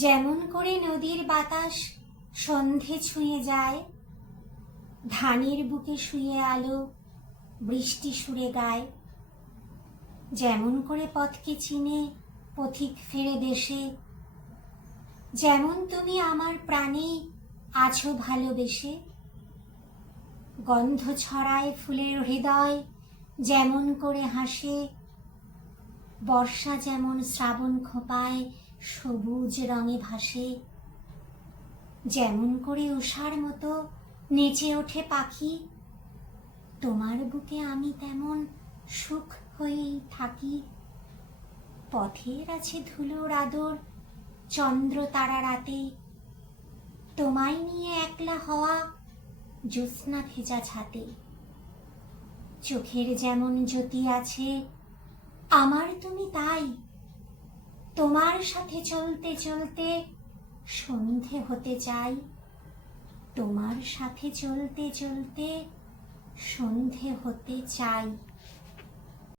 যেমন করে নদীর বাতাস সন্ধে ছুঁয়ে যায়, ধানের বুকে শুয়ে আলো বৃষ্টি সুরে গায়। যেমন করে পথকে চিনে পথিক ফেরে দেশে, যেমন তুমি আমার প্রাণে আছো ভালোবেসে। গন্ধ ছড়ায় ফুলের হৃদয় যেমন করে হাসে, বর্ষা যেমন শ্রাবণ খোপায় সবুজ রঙে ভাসে। যেমন করে উষার মতো নেচে ওঠে পাখি, তোমার বুকে আমি তেমন সুখ হয়েই থাকি। পথের আছে ধুলোর আদর চন্দ্র তারা রাতে, তোমায় নিয়ে একলা হওয়া জ্যোৎস্না ভেজা ছাতে। চোখের যেমন জ্যোতি আছে আমার তুমি তাই, তোমার সাথে চলতে চলতে সন্ধে হতে চাই। তোমার সাথে চলতে চলতে সন্ধে হতে চাই।